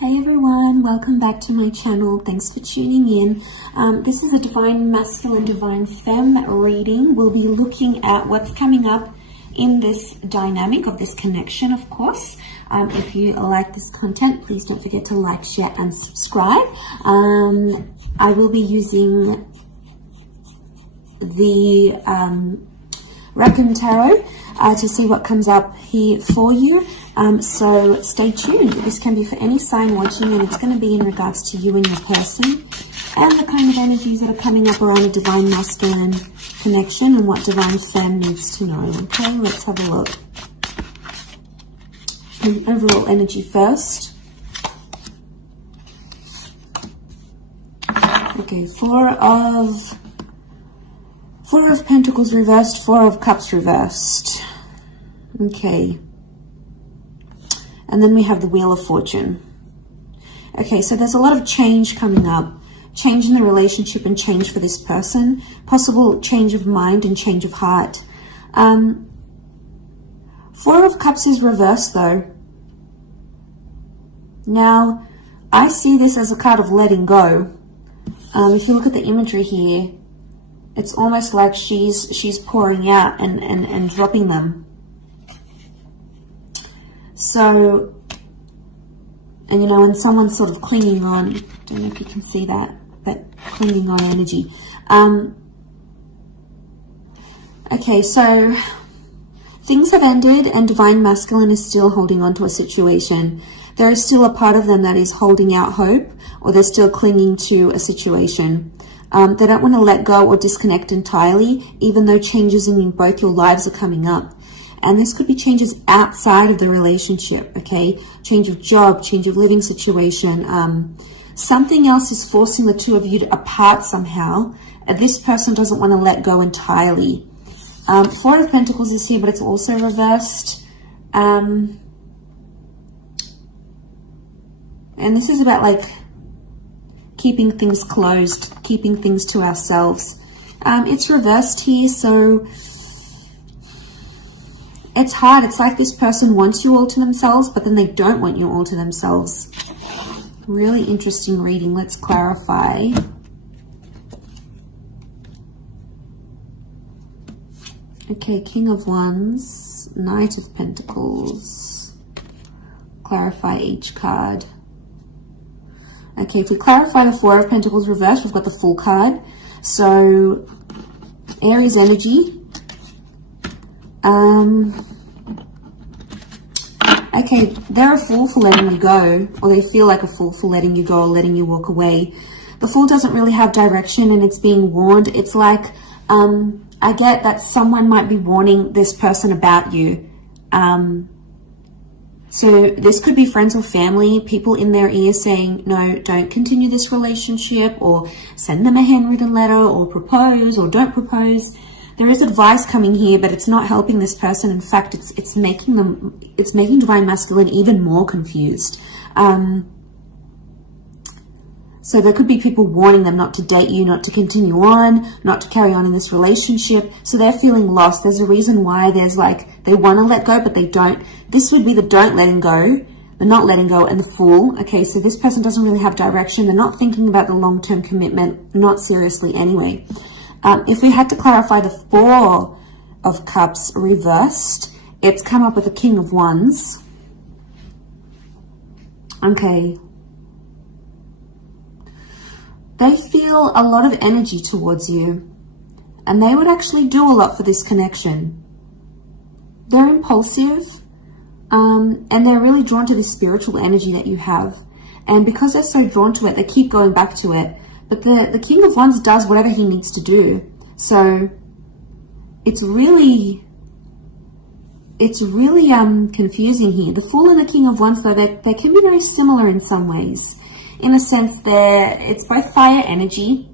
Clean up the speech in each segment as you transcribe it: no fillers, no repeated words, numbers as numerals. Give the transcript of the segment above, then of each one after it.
Hey everyone, welcome back to my channel. Thanks for tuning in. This is a Divine Masculine, Divine Femme reading. We'll be looking at what's coming up in this dynamic of this connection, of course. If you like this content, please don't forget to like, share, and subscribe. I will be using the Reckon Tarot to see what comes up here for you. So stay tuned. This can be for any sign watching, and it's going to be in regards to you and your person and the kind of energies that are coming up around a Divine Masculine connection and what Divine Femme needs to know. Okay, let's have a look. And overall energy first. Okay, Four of Pentacles reversed, Four of Cups reversed. Okay. And then we have the Wheel of Fortune. Okay, so there's a lot of change coming up. Change in the relationship and change for this person. Possible change of mind and change of heart. Four of Cups is reversed though. Now, I see this as a card of letting go. If you look at the imagery here, it's almost like she's pouring out and dropping them. So, and you know, when someone's sort of clinging on, don't know if you can see that clinging on energy. Okay, so things have ended and Divine Masculine is still holding on to a situation. There is still a part of them that is holding out hope, or they're still clinging to a situation. They don't want to let go or disconnect entirely, even though changes in both your lives are coming up. And this could be changes outside of the relationship, okay? Change of job, change of living situation. Something else is forcing the two of you apart somehow. This person doesn't want to let go entirely. Four of Pentacles is here, but it's also reversed. And this is about like keeping things closed, keeping things to ourselves. It's reversed here, so it's hard. It's like this person wants you all to themselves, but then they don't want you all to themselves. Really interesting reading. Let's clarify. Okay, King of Wands, Knight of Pentacles. Clarify each card. Okay, if we clarify the Four of Pentacles reversed, we've got the Fool card. So, Aries energy. Okay, they're a fool for letting you go, or they feel like a fool for letting you go or letting you walk away. The Fool doesn't really have direction and it's being warned. It's like, I get that someone might be warning this person about you. So this could be friends or family, people in their ear saying, no, don't continue this relationship, or send them a handwritten letter, or propose, or don't propose. There is advice coming here, but it's not helping this person. In fact, it's making Divine Masculine even more confused. So there could be people warning them not to date you, not to continue on, not to carry on in this relationship. So they're feeling lost. There's a reason why there's like, they want to let go, but they don't. This would be the don't letting go, the not letting go, and the Fool. Okay, so this person doesn't really have direction. They're not thinking about the long-term commitment, not seriously anyway. If we had to clarify the Four of Cups reversed, it's come up with the King of Wands. Okay. They feel a lot of energy towards you, and they would actually do a lot for this connection. They're impulsive, and they're really drawn to the spiritual energy that you have. And because they're so drawn to it, they keep going back to it. But the King of Wands does whatever he needs to do. So it's really confusing here. The Fool and the King of Wands, though, they can be very similar in some ways. In a sense, it's both fire energy,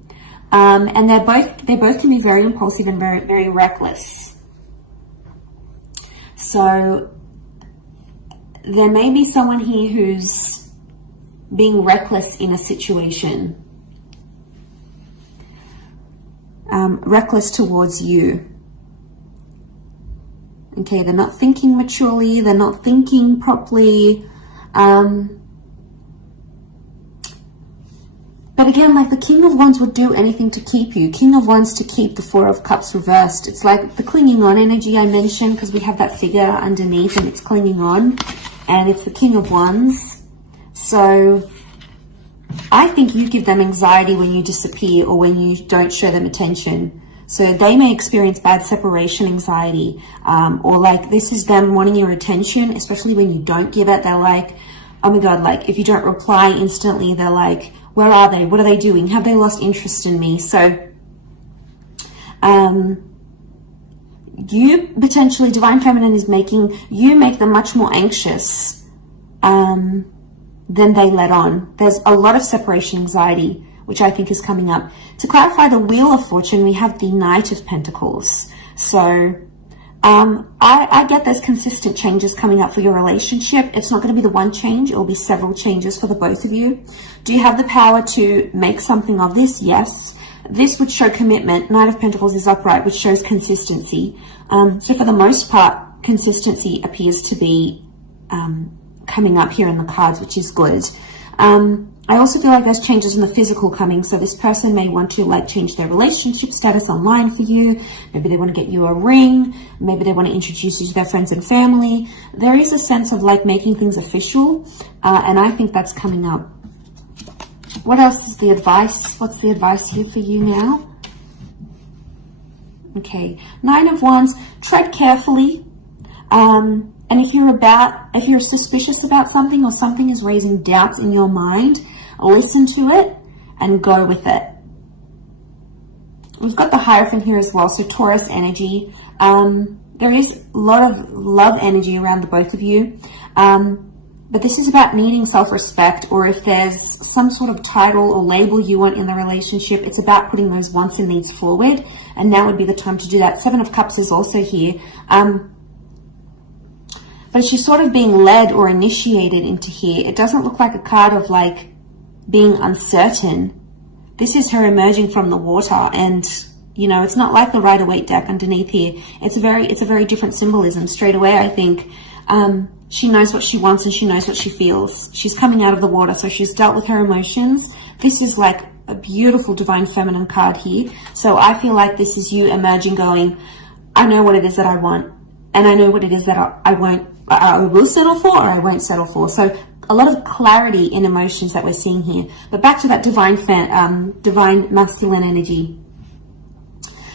and they both can be very impulsive and very, very reckless. So there may be someone here who's being reckless in a situation. Reckless towards you. Okay, they're not thinking maturely, they're not thinking properly. But again, like the King of Wands would do anything to keep you. King of Wands to keep the Four of Cups reversed. It's like the clinging on energy I mentioned, because we have that figure underneath and it's clinging on. And it's the King of Wands. So I think you give them anxiety when you disappear or when you don't show them attention. So they may experience bad separation anxiety, or like this is them wanting your attention, especially when you don't give it. They're like, oh my God, like if you don't reply instantly, they're like, where are they? What are they doing? Have they lost interest in me? So you potentially, Divine Feminine is making you make them much more anxious than they let on. There's a lot of separation anxiety, which I think is coming up. To clarify the Wheel of Fortune, we have the Knight of Pentacles. So I get there's consistent changes coming up for your relationship. It's not going to be the one change. It will be several changes for the both of you. Do you have the power to make something of this? Yes. This would show commitment. Knight of Pentacles is upright, which shows consistency. So for the most part, consistency appears to be coming up here in the cards, which is good. I also feel like there's changes in the physical coming. So this person may want to like change their relationship status online for you. Maybe they want to get you a ring. Maybe they want to introduce you to their friends and family. There is a sense of like making things official. And I think that's coming up. What else is the advice? What's the advice here for you now? Okay. Nine of Wands. Tread carefully. And if you're suspicious about something or something is raising doubts in your mind, listen to it and go with it. We've got the Hierophant here as well, so Taurus energy. There is a lot of love energy around the both of you. But this is about needing self-respect, or if there's some sort of title or label you want in the relationship, it's about putting those wants and needs forward. And now would be the time to do that. Seven of Cups is also here. But she's sort of being led or initiated into here. It doesn't look like a card of like being uncertain. This is her emerging from the water, and you know, it's not like the Rider-Waite deck underneath here. It's a very different symbolism. Straight away, I think she knows what she wants and she knows what she feels. She's coming out of the water, so she's dealt with her emotions. This is like a beautiful Divine Feminine card here. So I feel like this is you emerging, going, I know what it is that I want, and I know what it is that I will settle for, or I won't settle for. So a lot of clarity in emotions that we're seeing here. But back to that divine masculine energy.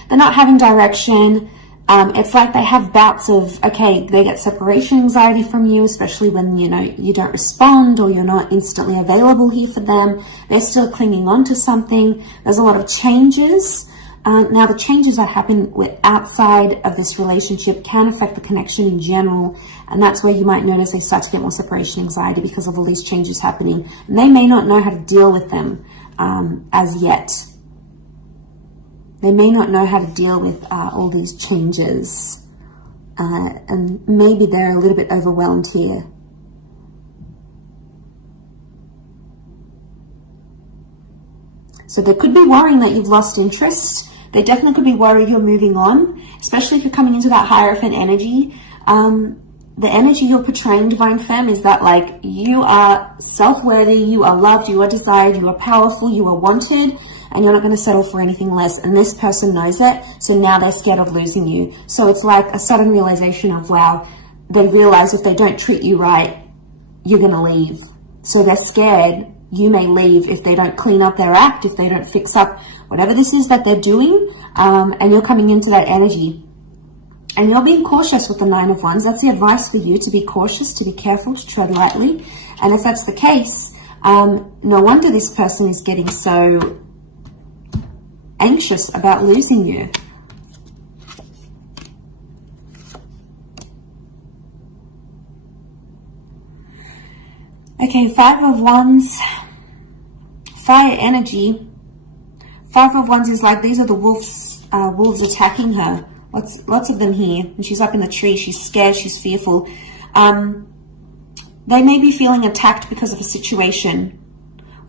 They're not having direction. It's like they have bouts of, okay, they get separation anxiety from you, especially when, you know, you don't respond or you're not instantly available here for them. They're still clinging on to something. There's a lot of changes. Now, the changes that happen outside of this relationship can affect the connection in general. And that's where you might notice they start to get more separation anxiety because of all these changes happening. And they may not know how to deal with them as yet. They may not know how to deal with all these changes. And maybe they're a little bit overwhelmed here. So they could be worrying that you've lost interest. They definitely could be worried you're moving on, especially if you're coming into that Hierophant energy. The energy you're portraying, Divine Femme, is that like you are self-worthy, you are loved, you are desired, you are powerful, you are wanted, and you're not going to settle for anything less. And this person knows it, so now they're scared of losing you. So it's like a sudden realization of, wow, they realize if they don't treat you right, you're going to leave. So they're scared you may leave if they don't clean up their act, if they don't fix up whatever this is that they're doing, and you're coming into that energy. And you're being cautious with the Nine of Wands. That's the advice for you, to be cautious, to be careful, to tread lightly. And if that's the case, no wonder this person is getting so anxious about losing you. Okay, Five of Wands, fire energy. Five of Wands is like, these are the wolves attacking her. Lots of them here. And she's up in the tree. She's scared. She's fearful. They may be feeling attacked because of a situation.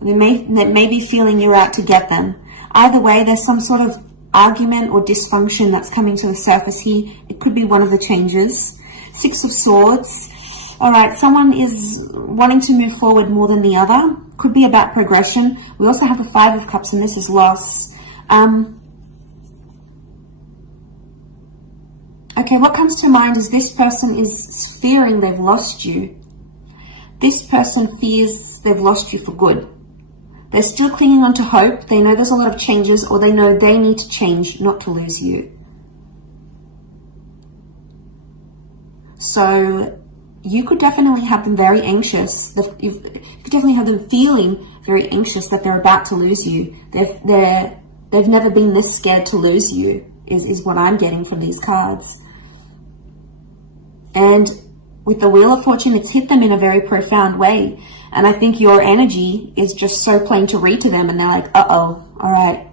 They may be feeling you're out to get them. Either way, there's some sort of argument or dysfunction that's coming to the surface here. It could be one of the changes. Six of Swords. All right, someone is wanting to move forward more than the other. Could be about progression. We also have the Five of Cups, and this is loss. Okay, what comes to mind is this person is fearing they've lost you. This person fears they've lost you for good. They're still clinging on to hope. They know there's a lot of changes, or they know they need to change not to lose you. So you could definitely have them very anxious. You could definitely have them feeling very anxious that they're about to lose you. They've never been this scared to lose you, is what I'm getting from these cards. And with the Wheel of Fortune, it's hit them in a very profound way. And I think your energy is just so plain to read to them. And they're like, uh-oh, all right.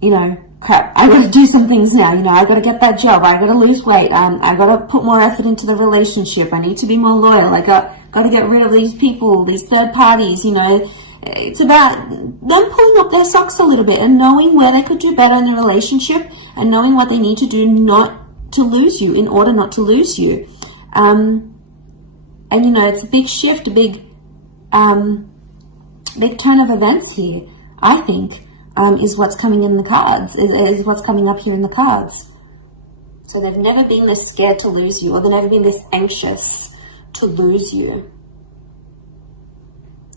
You know, crap, I got to do some things now. You know, I got to get that job. I got to lose weight. I got to put more effort into the relationship. I need to be more loyal. I got to get rid of these people, these third parties, you know. It's about them pulling up their socks a little bit and knowing where they could do better in the relationship and knowing what they need to do not to lose you, in order not to lose you. And, you know, it's a big shift, a big turn of events here, I think, is what's coming in the cards, is what's coming up here in the cards. So they've never been this scared to lose you, or they've never been this anxious to lose you.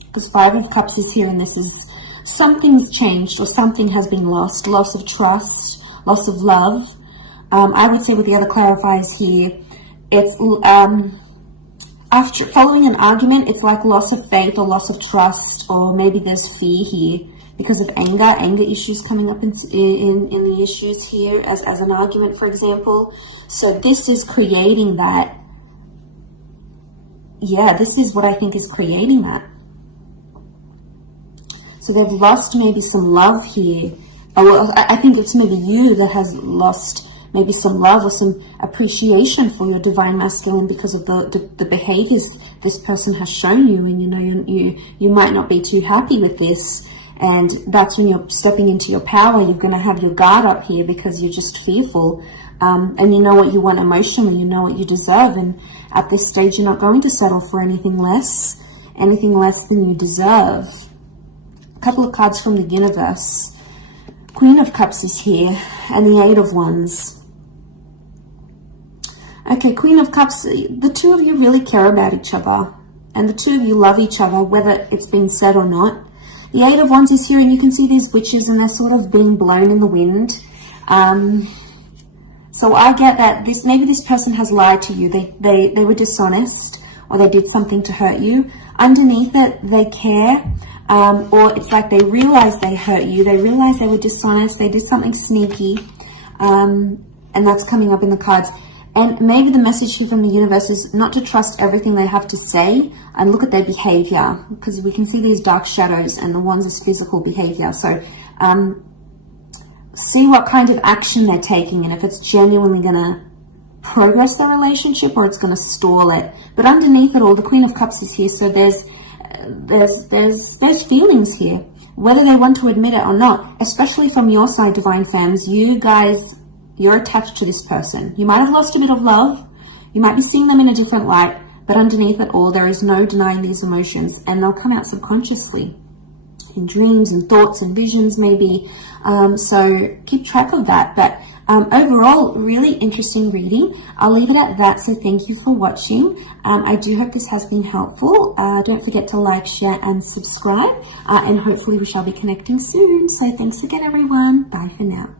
Because Five of Cups is here, and this is something's changed, or something has been lost. Loss of trust, loss of love. I would say with the other clarifiers here, it's after following an argument, it's like loss of faith or loss of trust, or maybe there's fear here because of anger issues coming up in the issues here as an argument, for example. So this is creating that. Yeah, this is what I think is creating that. So they've lost maybe some love here. Or I think it's maybe you that has lost maybe some love or some appreciation for your divine masculine because of the behaviors this person has shown you. And, you know, you might not be too happy with this. And that's when you're stepping into your power. You're going to have your guard up here because you're just fearful. And you know what you want emotionally. You know what you deserve. And at this stage, you're not going to settle for anything less than you deserve. A couple of cards from the universe. Queen of Cups is here, and the Eight of Wands. Okay, Queen of Cups, the two of you really care about each other, and the two of you love each other, whether it's been said or not. The Eight of Wands is here, and you can see these witches, and they're sort of being blown in the wind. So I get that maybe this person has lied to you. They were dishonest, or they did something to hurt you. Underneath it, they care. Or it's like they realize they hurt you. They realize they were dishonest. They did something sneaky. And that's coming up in the cards. And maybe the message here from the universe is not to trust everything they have to say and look at their behavior, because we can see these dark shadows, and the Wands is physical behavior. So see what kind of action they're taking, and if it's genuinely going to progress the relationship or it's going to stall it. But underneath it all, the Queen of Cups is here. So there's feelings here, whether they want to admit it or not, especially from your side, divine fams. You guys, you're attached to this person. You might have lost a bit of love. You might be seeing them in a different light, but underneath it all, there is no denying these emotions, and they'll come out subconsciously in dreams and thoughts and visions maybe. So keep track of that. But overall, really interesting reading. I'll leave it at that. So thank you for watching. I do hope this has been helpful. Don't forget to like, share, and subscribe. And hopefully we shall be connecting soon. So thanks again, everyone. Bye for now.